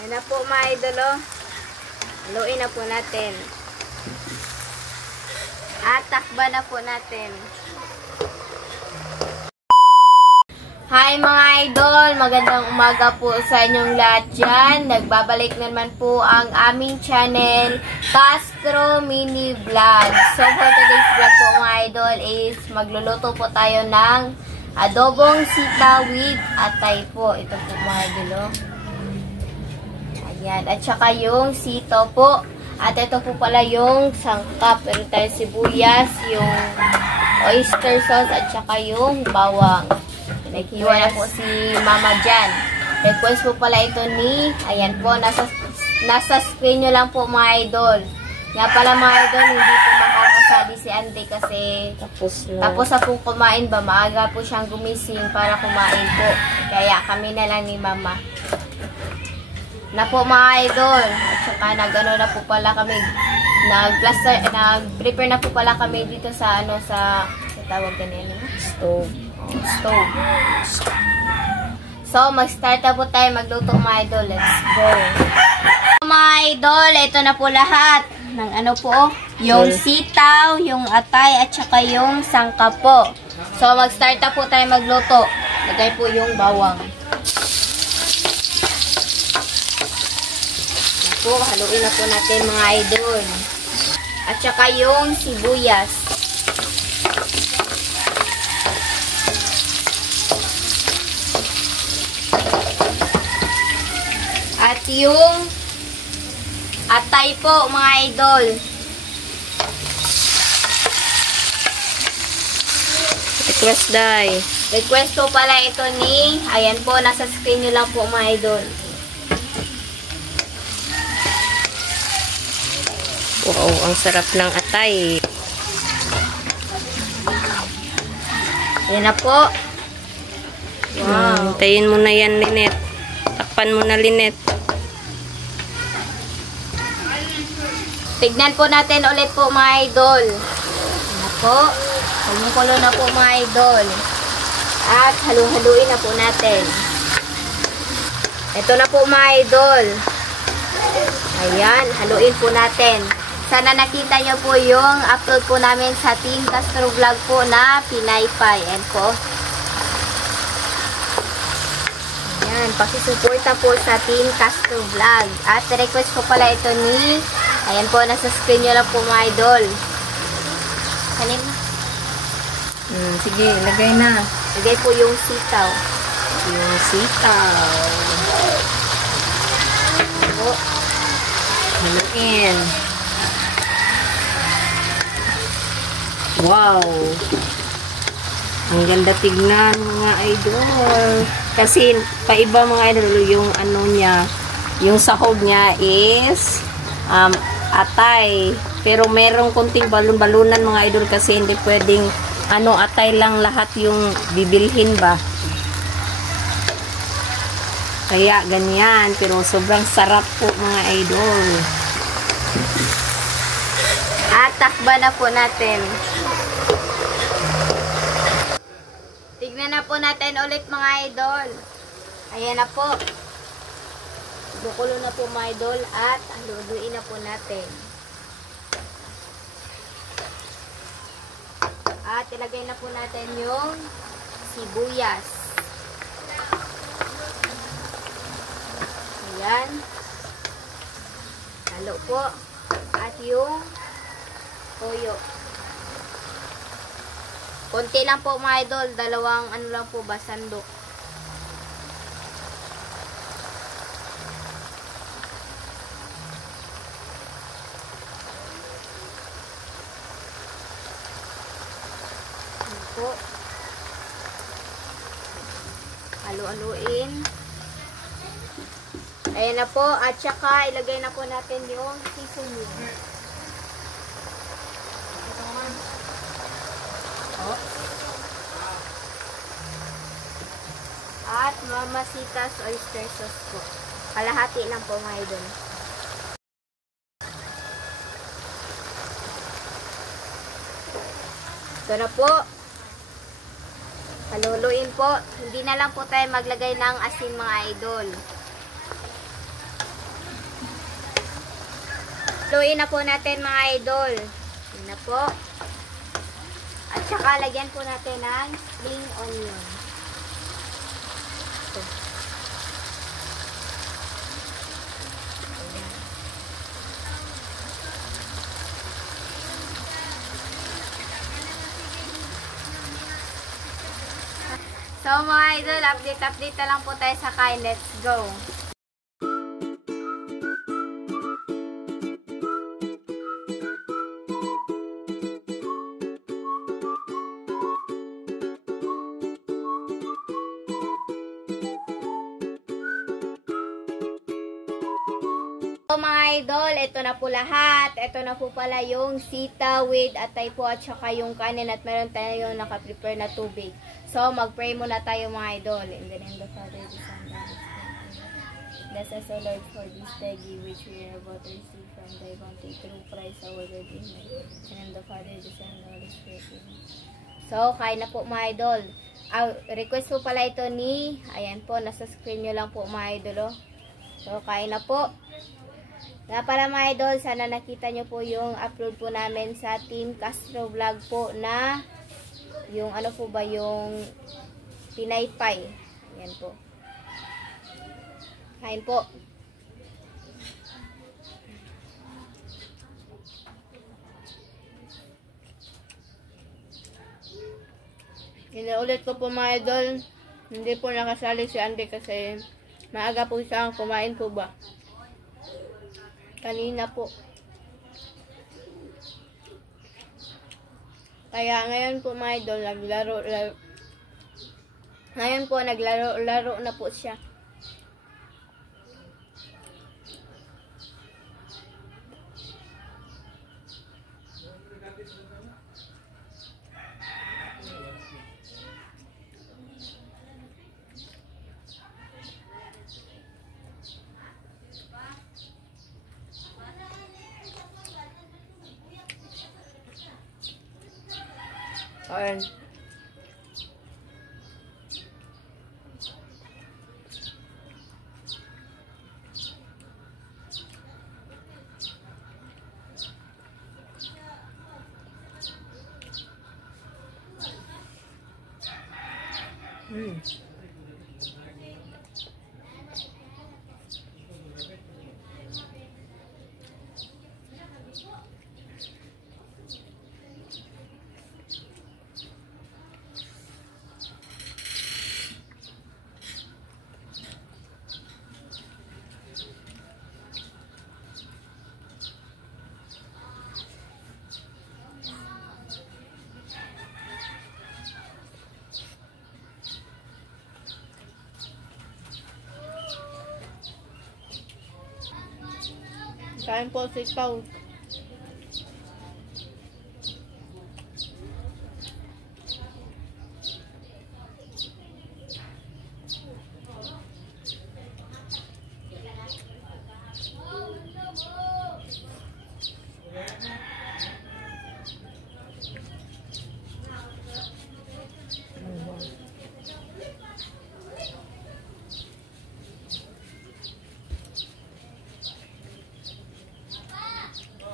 Yan na po mga idol, oh. Haluin na po natin. At takba na po natin. Hi mga idol! Magandang umaga po sa inyong lahat dyan. Nagbabalik naman po ang aming channel, Castro Mini Vlog. So for today's vlog po mga idol is magluluto po tayo ng adobong sitaw with atay po. Ito po mga idol, oh. Ayan. At saka yung sito po. At ito po pala yung sangkap. Meron tayo sibuyas, yung oyster sauce, at saka yung bawang. Naghiwa na po si Mama dyan. Request po pala ito ni, ayan po, nasa screen nyo lang po mga idol. Nga pala mga idol, hindi po makakasali si Ante kasi tapos na po kumain ba, maaga po siyang gumising para kumain po. Kaya kami na lang ni Mama. Na po mga idol. At saka nag-ano na po pala kami, nag-prepare na po pala kami dito sa tawag ganyan, stove. So, mag-start na po tayo magluto mga idol. Let's go. Mga idol, ito na po lahat ng yung sitaw, yung atay, at saka yung sangkap po. So, mag-start na po tayo magluto. Lagay po yung bawang. Po, haluin na po natin mga idol. At saka yung sibuyas. At yung atay po mga idol. Request po pala ito ni, ayan po, nasa screen nyo lang po mga idol. Wow, ang sarap ng atay. Yan na po. Wow. Tayin mo na yan, Linet. Takpan mo na, Linet. Tignan po natin ulit po mga idol. Yan na po. Kumukulo na po mga idol. At halu-haluin na po natin. Ito na po mga idol. Ayan, haluin po natin. Sana nakita nyo po yung upload po namin sa Team Castro Vlog po na Pinaypay. Ayan po. Ayan, pakisuporta po sa Team Castro Vlog. At request po pala ito ni, ayan po, nasa screen nyo lang po mga idol. Kanin? Sige, lagay na. Lagay po yung sitaw. Yung sitaw. Po. Haluin. Wow! Ang ganda tignan mga idol. Kasi paiba mga idol, yung niya, yung sahog niya is atay. Pero merong kunting balon-balunan mga idol kasi hindi pwedeng atay lang lahat yung bibilhin ba. Kaya ganyan. Pero sobrang sarap po mga idol. At takba na po natin. Tignan na po natin ulit mga idol. Ayan na po. Bukulo na po mga idol at haluin na po natin. At ilagay na po natin yung sibuyas. Ayan. Halo po. At yung toyo. Konti lang po mga idol. Dalawang lang po ba, sandok. Ayan po. Halu-haluin. Ayan na po. At saka ilagay na po natin yung seasoning. At Mamacita's oyster sauce po. Kalahati lang po mga idol. Ito na po. Haluluin po. Hindi na lang po tayo maglagay ng asin mga idol. Lutuin na po natin mga idol. Yun na po. At saka lagyan po natin ng spring onion. Ito. So mga idol, update na lang po tayo sa kain. Let's go! So mga idol, ito na po lahat. Ito na po pala yung sita with atay po at saka yung kanin at meron tayo naka-prepare na tubig. So mag-pray muna tayo mga idol. In the name of the Father, the Son, and the Holy Spirit. Bless us, O Lord, for this day which we are about to receive from thy bounty through Christ our Lord. Amen. In the name of the Father, the Son, and the Holy Spirit. Amen. So, kain na po mga idol. Request po pala ito ni, ayan po, nasa screen nyo lang po mga idol. So, kain na po. Nga para mga idol, sana nakita nyo po yung upload po namin sa Team Castro Vlog po na yung ano po ba yung pinaypay. Ayan po. Kain po. Inuulit ko po mga idol, hindi po nakasali si Andy kasi maaga po siyang kumain po ba. Kanina po. Kaya ngayon po mga idol, naglaro na po siya. Ayan. Kain po si Pao.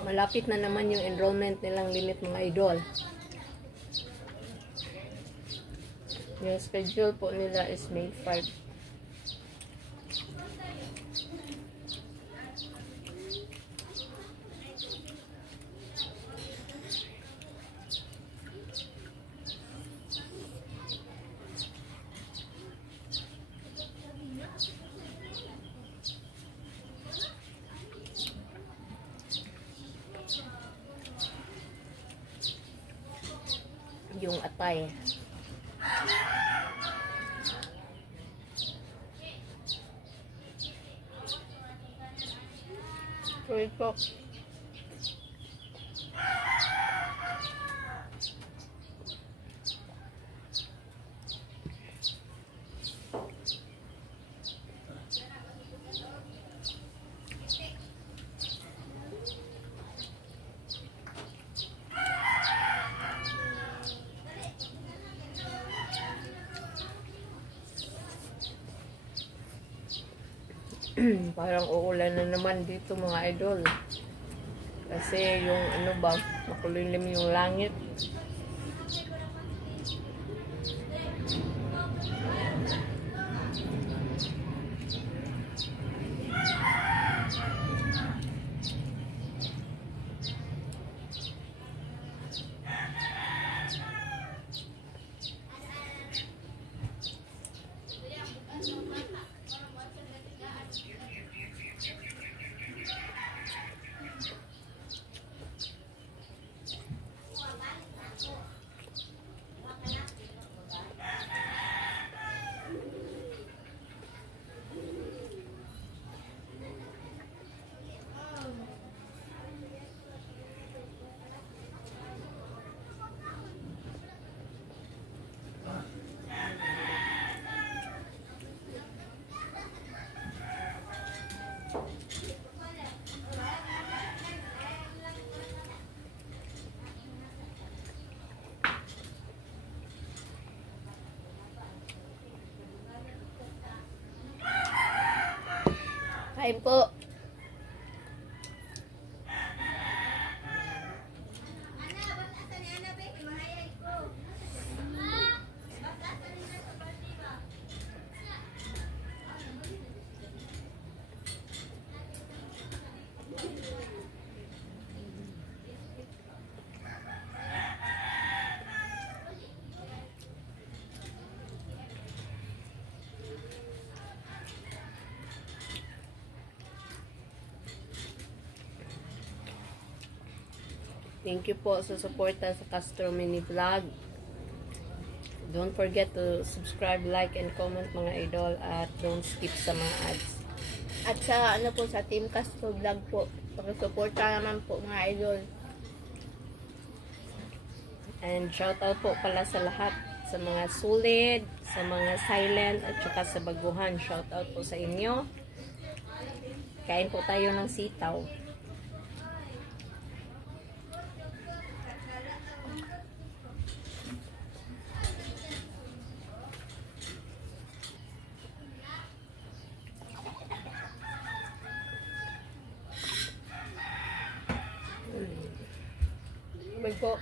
Malapit na naman yung enrollment nilang limit mga idol. Yung schedule po nila is May 5. Yung atay. Wait po. Parang uulan na naman dito mga idol. Kasi yung ano ba, makulimlim yung langit. Kain po. Thank you po sa suporta sa Castro Mini Vlog. Don't forget to subscribe, like, and comment mga idol, at don't skip sa mga ads. At sa ano po sa Team Castro Vlog po. Pag-suporta naman po mga idol. And shout out po pala sa lahat, sa mga solid, sa mga silent, at saka sa baguhan. Shout out po sa inyo. Kain po tayo ng sitaw. Bye po.